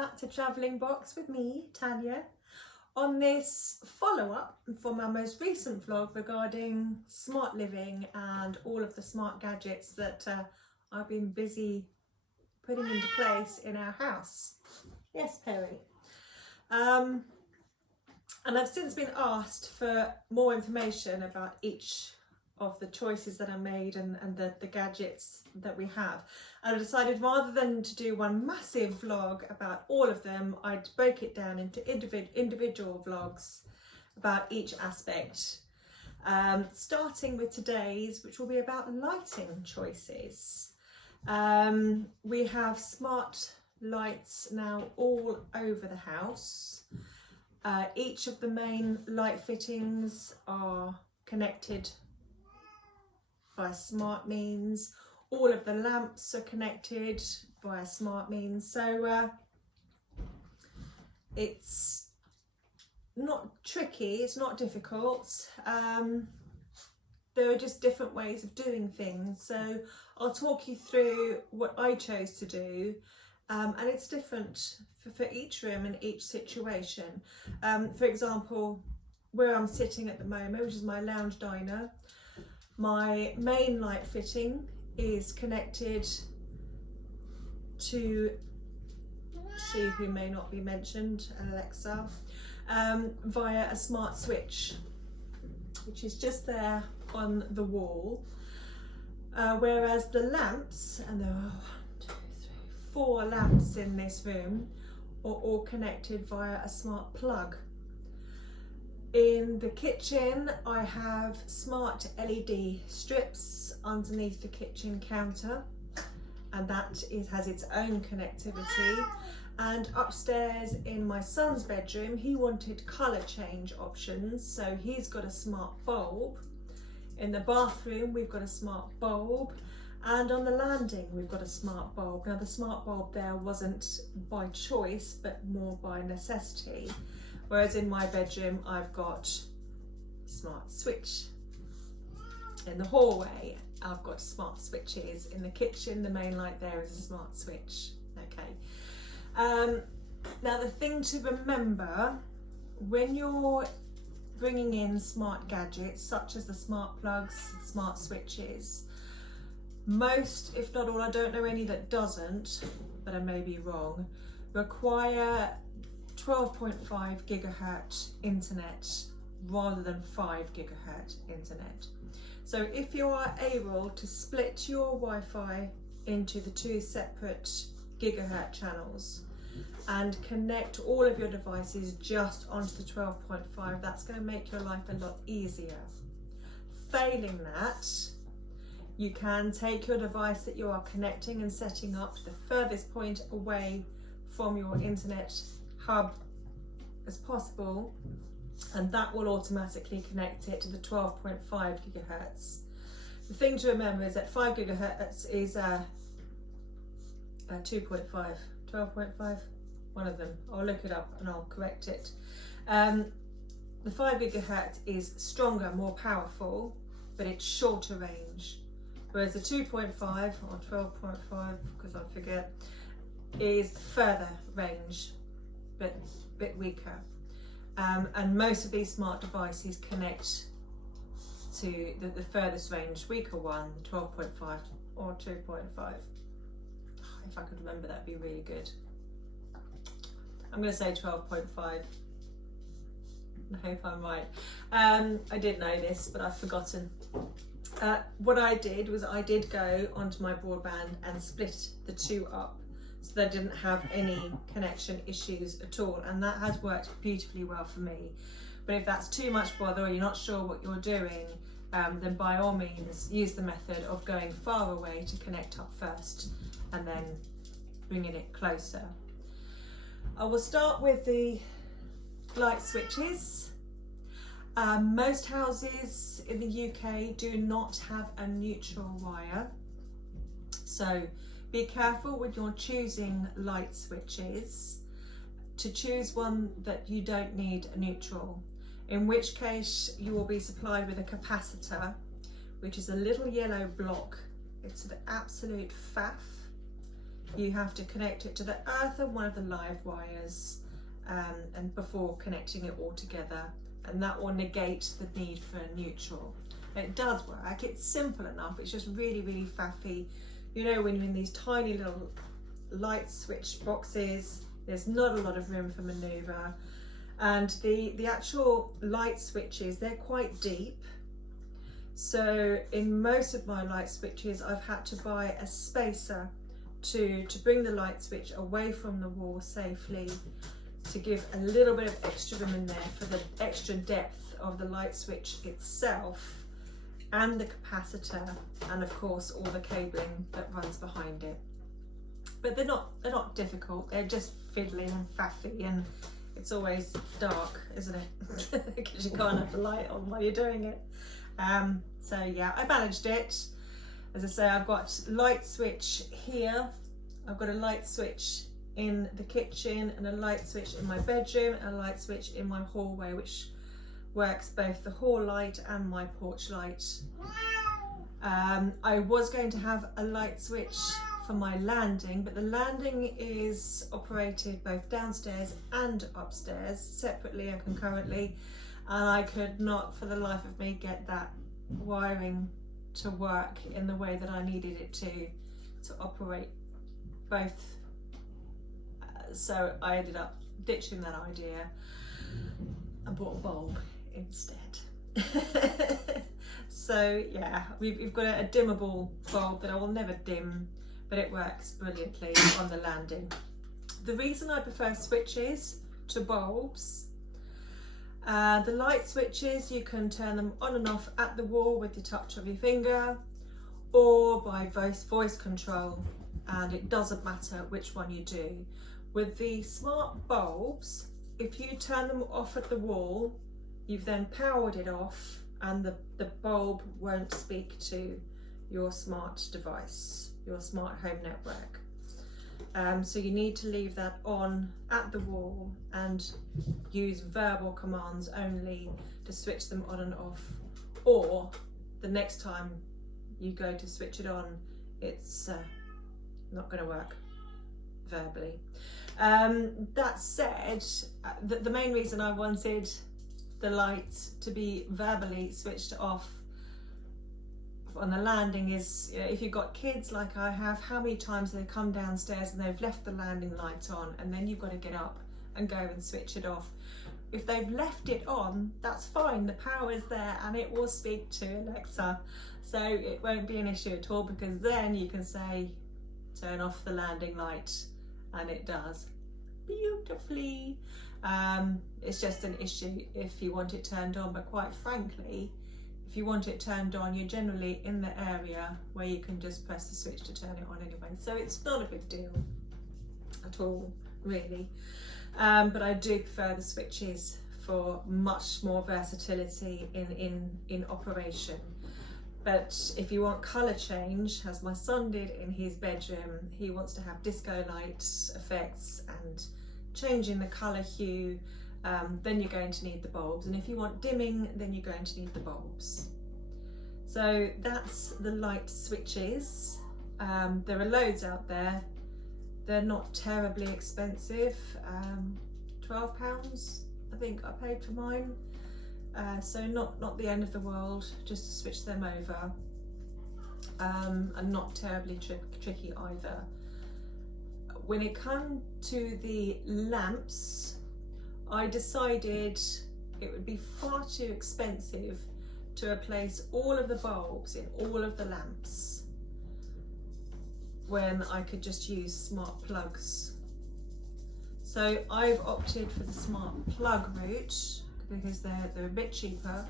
back to Travelling Box with me, Tanya, on this follow-up from our most recent vlog regarding smart living and all of the smart gadgets that I've been busy putting into place in our house. Yes, Perry. And I've since been asked for more information about each of the choices that are made and the gadgets that we have. And I decided rather than to do one massive vlog about all of them, I'd break it down into individual vlogs about each aspect. Starting with today's, which will be about lighting choices. We have smart lights now all over the house. Each of the main light fittings are connected by smart means. All of the lamps are connected via smart means. So it's not tricky, it's not difficult. There are just different ways of doing things. So I'll talk you through what I chose to do. And it's different for each room and each situation. For example, where I'm sitting at the moment, which is my lounge diner, my main light fitting is connected to she who may not be mentioned, Alexa, via a smart switch, which is just there on the wall. Whereas the lamps, and there are 4 lamps in this room, are all connected via a smart plug. In the kitchen, I have smart LED strips underneath the kitchen counter, and that has its own connectivity. And upstairs in my son's bedroom, he wanted colour change options, so he's got a smart bulb. In the bathroom, we've got a smart bulb. And on the landing, we've got a smart bulb. Now, the smart bulb there wasn't by choice, but more by necessity. Whereas in my bedroom, I've got smart switch. In the hallway, I've got smart switches. In the kitchen, the main light there is a smart switch. Okay. Now, the thing to remember when you're bringing in smart gadgets, such as the smart plugs, smart switches, most, if not all, I don't know any that doesn't, but I may be wrong, require 12.5 gigahertz internet rather than 5 gigahertz internet. So if you are able to split your Wi-Fi into the 2 separate gigahertz channels and connect all of your devices just onto the 12.5, that's going to make your life a lot easier. Failing that, you can take your device that you are connecting and setting up to the furthest point away from your internet hub as possible, and that will automatically connect it to the 12.5 gigahertz. The thing to remember is that 5 gigahertz is 2.5, 12.5, one of them. I'll look it up and I'll correct it. The 5 gigahertz is stronger, more powerful, but it's shorter range. Whereas the 2.5 or 12.5, because I forget, is further range, but a bit weaker. And most of these smart devices connect to the furthest range, weaker one, 12.5 or 2.5. If I could remember, that'd be really good. I'm going to say 12.5. I hope I'm right. I did know this, but I've forgotten. What I did was I did go onto my broadband and split the 2 up so they didn't have any connection issues at all, and that has worked beautifully well for me. But if that's too much bother or you're not sure what you're doing, then by all means use the method of going far away to connect up first and then bringing it closer. I will start with the light switches. Most houses in the UK do not have a neutral wire, so be careful when you're choosing light switches to choose one that you don't need a neutral, in which case you will be supplied with a capacitor, which is a little yellow block. It's an absolute faff. you have to connect it to the earth and one of the live wires, and before connecting it all together, and that will negate the need for a neutral. It does work, it's simple enough, it's just really, really faffy. You know, when you're in these tiny little light switch boxes, there's not a lot of room for manoeuvre, and the actual light switches, they're quite deep. So in most of my light switches, I've had to buy a spacer to bring the light switch away from the wall safely, to give a little bit of extra room in there for the extra depth of the light switch itself, and the capacitor, and of course all the cabling that runs behind it. But they're not difficult, they're just fiddly and faffy, and it's always dark, isn't it? Because you can't have the light on while you're doing it. So yeah, I managed it. As I say, I've got light switch here, I've got a light switch in the kitchen, and a light switch in my bedroom, and a light switch in my hallway, which works both the hall light and my porch light. I was going to have a light switch for my landing, but the landing is operated both downstairs and upstairs separately and concurrently, and I could not for the life of me get that wiring to work in the way that I needed it to operate both. So I ended up ditching that idea and bought a bulb instead. So yeah, we've got a dimmable bulb that I will never dim, but it works brilliantly on the landing. The reason I prefer switches to bulbs, the light switches, you can turn them on and off at the wall with the touch of your finger, or by voice control, and it doesn't matter which one you do. With the smart bulbs, if you turn them off at the wall, you've then powered it off, and the bulb won't speak to your smart device, your smart home network. So you need to leave that on at the wall and use verbal commands only to switch them on and off, or the next time you go to switch it on, it's not going to work verbally. That said, the main reason I wanted the light to be verbally switched off on the landing is, if you've got kids like I have, how many times they come downstairs and they've left the landing light on, and then you've got to get up and go and switch it off. If they've left it on, that's fine, the power is there and it will speak to Alexa, so it won't be an issue at all, because then you can say turn off the landing light and it does beautifully. It's just an issue if you want it turned on, but quite frankly, if you want it turned on, you're generally in the area where you can just press the switch to turn it on anyway, so it's not a big deal at all, really. But I do prefer the switches for much more versatility in operation. But if you want colour change, as my son did in his bedroom, he wants to have disco light effects and changing the colour hue, then you're going to need the bulbs. And if you want dimming, then you're going to need the bulbs. So that's the light switches. There are loads out there. They're not terribly expensive. £12 I think I paid for mine. So not the end of the world, just to switch them over, and not terribly tricky either. When it comes to the lamps, I decided it would be far too expensive to replace all of the bulbs in all of the lamps when I could just use smart plugs. So I've opted for the smart plug route because they're a bit cheaper.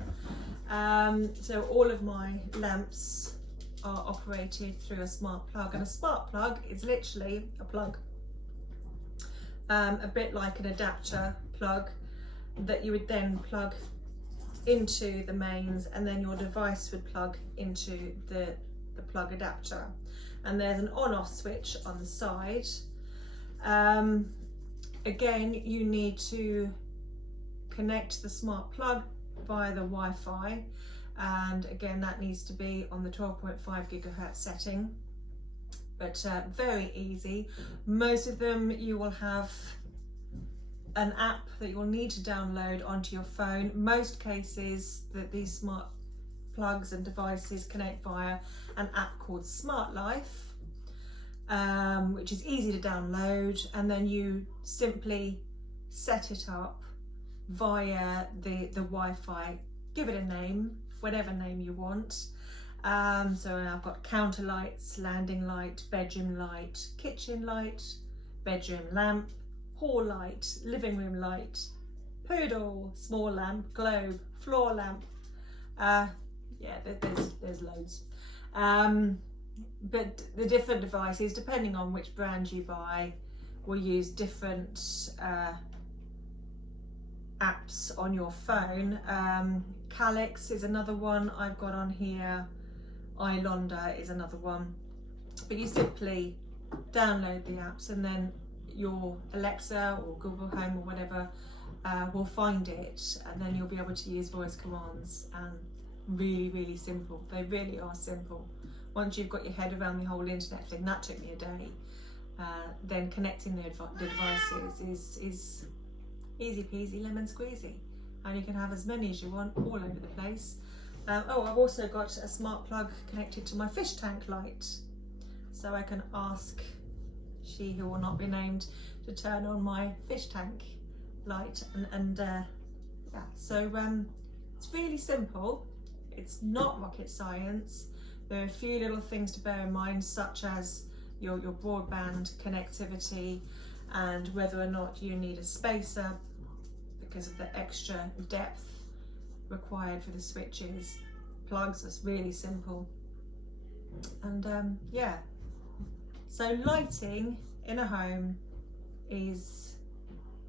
So all of my lamps are operated through a smart plug, and a smart plug is literally a plug, a bit like an adapter plug that you would then plug into the mains, and then your device would plug into the plug adapter, and there's an on-off switch on the side. Again, you need to connect the smart plug via the Wi-Fi, and again that needs to be on the 12.5 gigahertz setting. but very easy. Most of them you will have an app that you'll need to download onto your phone. Most cases that these smart plugs and devices connect via an app called Smart Life, which is easy to download, and then you simply set it up via the Wi-Fi. Give it a name, whatever name you want. So I've got counter lights, landing light, bedroom light, kitchen light, bedroom lamp, hall light, living room light, poodle, small lamp, globe, floor lamp. Yeah, there's loads. But the different devices, depending on which brand you buy, will use different apps on your phone. Calix is another one I've got on here. iLonder is another one. But you simply download the apps, and then your Alexa or Google Home or whatever will find it, and then you'll be able to use voice commands. And really simple. They really are simple. Once you've got your head around the whole internet thing, that took me a day. Then connecting the devices is easy peasy lemon squeezy, and you can have as many as you want all over the place. Oh, I've also got a smart plug connected to my fish tank light, so I can ask she who will not be named to turn on my fish tank light, and yeah, so it's really simple. It's not rocket science. There are a few little things to bear in mind, such as your broadband connectivity and whether or not you need a spacer because of the extra depth required for the switches. Plugs is really simple. And yeah, so lighting in a home is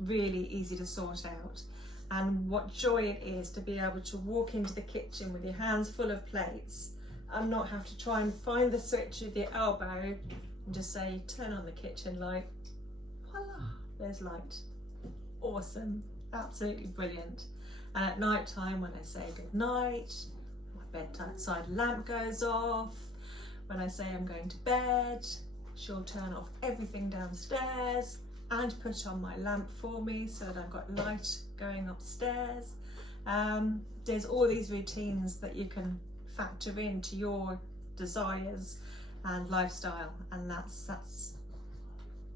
really easy to sort out. And what joy it is to be able to walk into the kitchen with your hands full of plates and not have to try and find the switch with your elbow and just say, turn on the kitchen light. Voila, there's light. Awesome, absolutely brilliant. And at night time, when I say good night, my bedside lamp goes off. When I say I'm going to bed, she'll turn off everything downstairs and put on my lamp for me so that I've got light going upstairs. There's all these routines that you can factor into your desires and lifestyle, and that's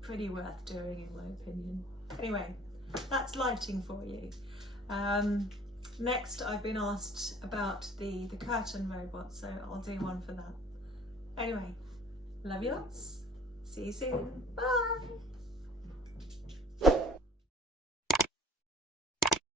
pretty worth doing in my opinion. Anyway, that's lighting for you. Next, I've been asked about the curtain robot, so I'll do one for that. Anyway, love you lots. See you soon. Bye.